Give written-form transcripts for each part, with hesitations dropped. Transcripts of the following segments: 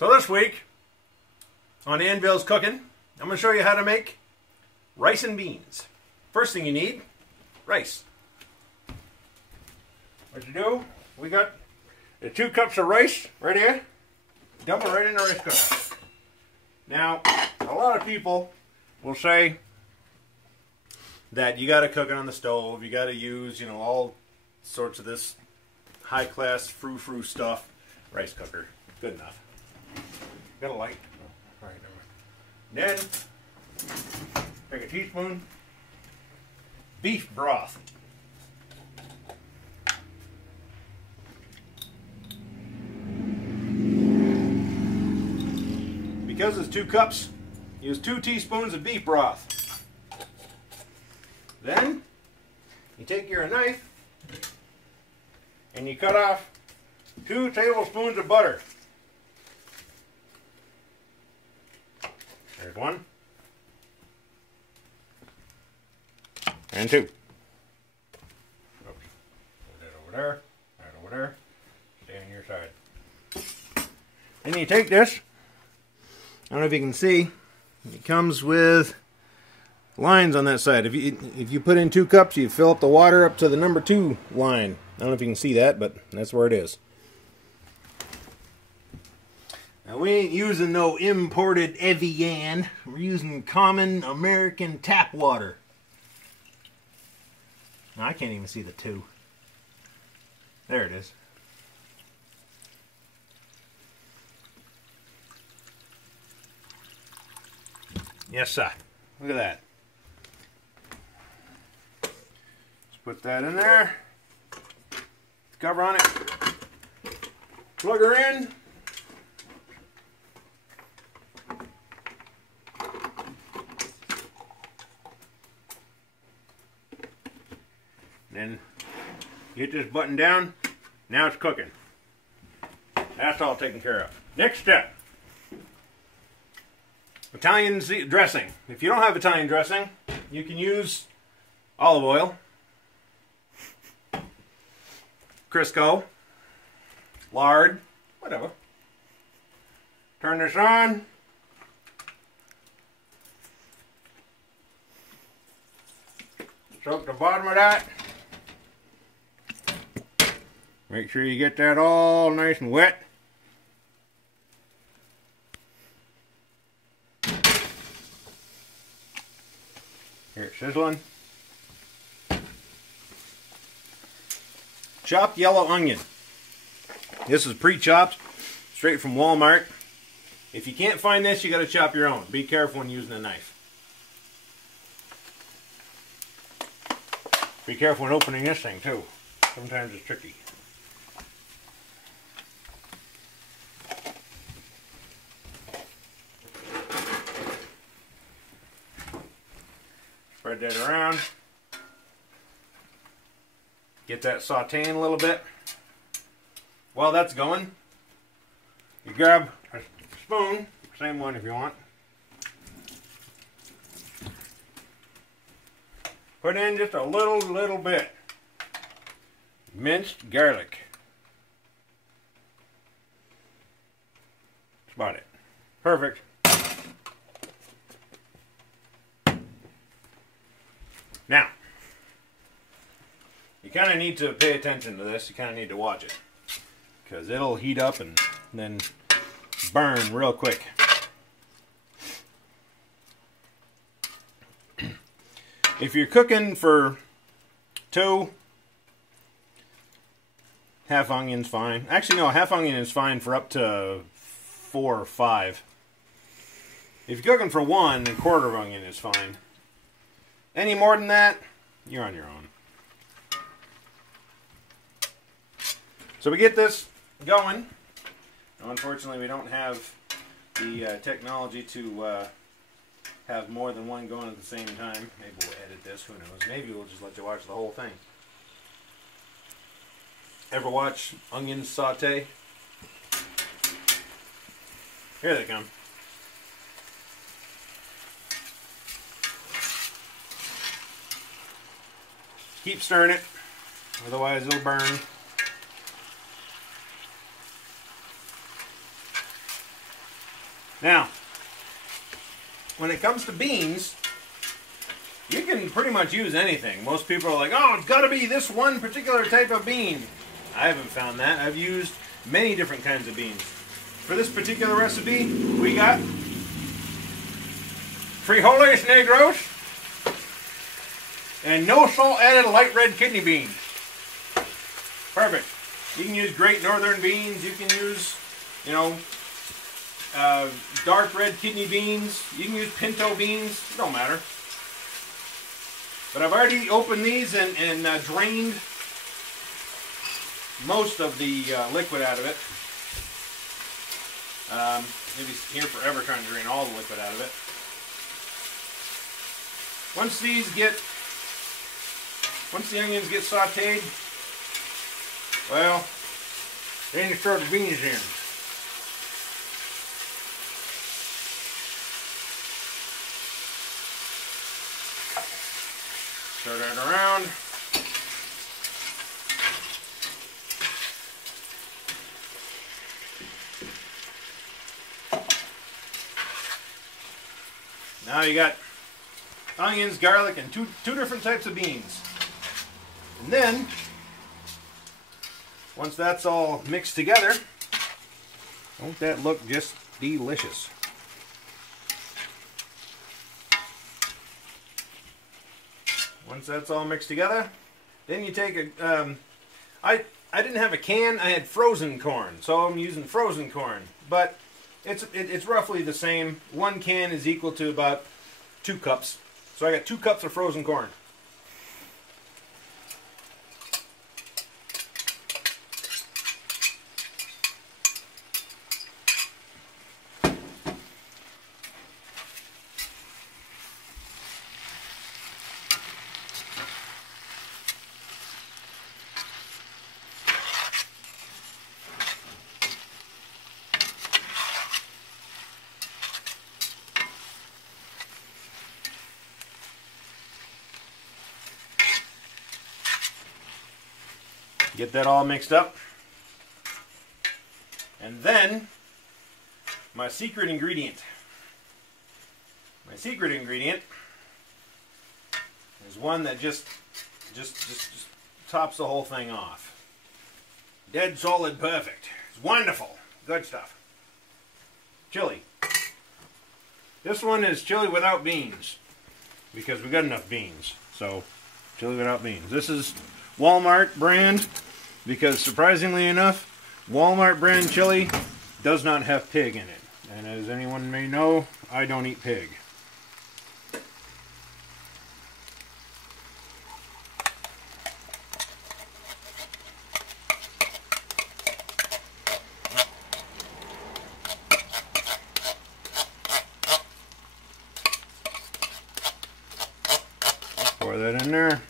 So this week on Anvils Cooking, I'm going to show you how to make rice and beans. First thing you need, rice. What you do, we got the 2 cups of rice right here. Dump it right in the rice cooker. Now, a lot of people will say that you got to cook it on the stove. You got to use, all sorts of this high-class frou-frou stuff. Rice cooker, good enough. Got a light. All right, never mind. Then, take a teaspoon beef broth. Because it's 2 cups, use 2 teaspoons of beef broth. Then, you take your knife and you cut off 2 tablespoons of butter. There's 1. And 2. Oops. Put that over there. That over there. Stay on your side. Then you take this. I don't know if you can see. It comes with lines on that side. If you put in 2 cups, you fill up the water up to the number 2 line. I don't know if you can see that, but that's where it is. Now, we ain't using no imported Evian. We're using common American tap water. Now, I can't even see the 2. There it is. Yes, sir. Look at that. Let's put that in there. Cover on it. Plug her in. Then get this button down. Now it's cooking. That's all taken care of. Next step. Italian dressing. If you don't have Italian dressing, you can use olive oil, Crisco, lard, whatever. Turn this on. Soak the bottom of that. Make sure you get that all nice and wet. Here it's sizzling. Chopped yellow onion. This is pre-chopped, straight from Walmart. If you can't find this, you got to chop your own. Be careful when using a knife. Be careful when opening this thing too. Sometimes it's tricky. Spread that around. Get that sauteing a little bit. While that's going, you grab a spoon, same one if you want. Put in just a little bit minced garlic. That's about it. Perfect. Now, you kind of need to pay attention to this. You kind of need to watch it, because it'll heat up and then burn real quick. If you're cooking for 2, half onion's fine. Actually, no, half onion is fine for up to 4 or 5. If you're cooking for 1, a quarter of onion is fine. Any more than that, you're on your own. So we get this going. Unfortunately, we don't have the technology to have more than one going at the same time. Maybe we'll edit this, who knows. Maybe we'll just let you watch the whole thing. Ever watch onions saute? Here they come. Keep stirring it, otherwise it'll burn. Now, when it comes to beans, you can pretty much use anything. Most people are like, oh, it's got to be this one particular type of bean. I haven't found that. I've used many different kinds of beans. For this particular recipe, we got frijoles negros and no salt added light red kidney beans. Perfect. You can use Great Northern beans. You can use, you know, dark red kidney beans. You can use pinto beans. It don't matter. But I've already opened these and drained most of the liquid out of it. Maybe here forever trying to drain all the liquid out of it. Once the onions get sauteed, well, then you throw the beans in. Stir that around. Now you got onions, garlic, and two different types of beans. And then, once that's all mixed together, won't that look just delicious? Once that's all mixed together, then you take a, I didn't have a can, I had frozen corn, so I'm using frozen corn. But it's roughly the same. 1 can is equal to about 2 cups. So I got 2 cups of frozen corn. Get that all mixed up. And then, my secret ingredient. My secret ingredient is one that just tops the whole thing off. Dead solid perfect. It's wonderful. Good stuff. Chili. This one is chili without beans, because we got enough beans. So, chili without beans. This is Walmart brand, because surprisingly enough, Walmart brand chili does not have pig in it. And as anyone may know, I don't eat pig. Pour that in there.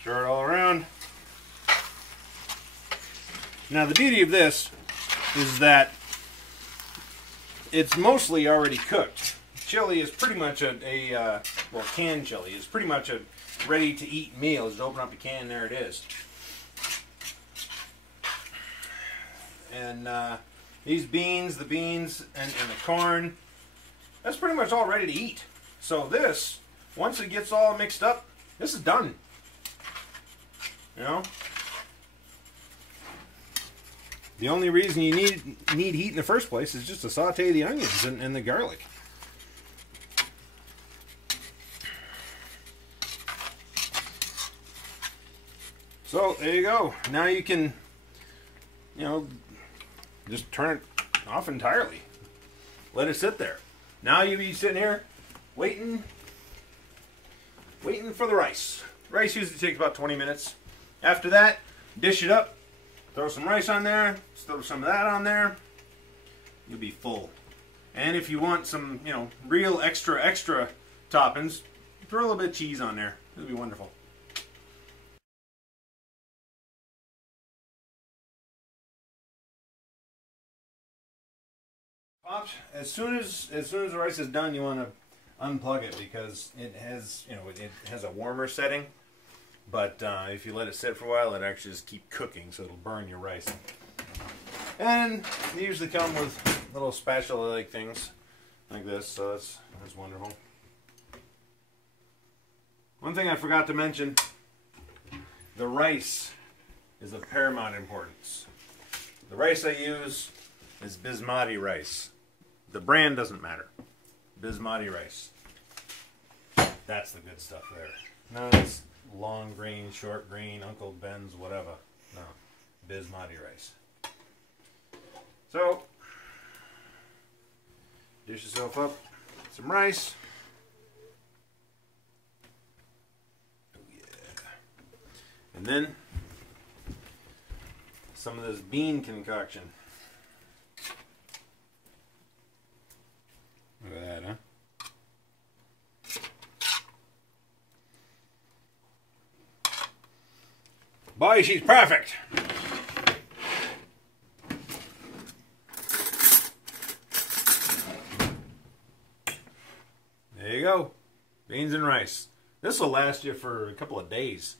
Stir it all around. Now the beauty of this is that it's mostly already cooked. Chili is pretty much well, canned chili is pretty much a ready-to-eat meal. Just open up the can, there it is. And these beans, the beans and the corn, that's pretty much all ready to eat. So this, once it gets all mixed up, this is done. You know? The only reason you need heat in the first place is just to saute the onions and the garlic. So there you go. Now you can, you know, just turn it off entirely. Let it sit there. Now you'll be sitting here waiting for the rice. Rice usually takes about 20 minutes. After that, dish it up, throw some rice on there, throw some of that on there. You'll be full. And if you want some, you know, real extra toppings, throw a little bit of cheese on there. It'll be wonderful. Pops, as soon as the rice is done, you want to unplug it because it has, you know, it has a warmer setting. But if you let it sit for a while, it actually just keep cooking, so it'll burn your rice. And they usually come with little spatula-like things like this, so that's wonderful. One thing I forgot to mention, the rice is of paramount importance. The rice I use is basmati rice. The brand doesn't matter. Basmati rice. That's the good stuff there. None of this long grain, short grain, Uncle Ben's, whatever. No. Basmati rice. So, dish yourself up some rice. Oh yeah. And then some of this bean concoction. Look at that, huh? Boy, she's perfect. There you go. Beans and rice. This will last you for a couple of days.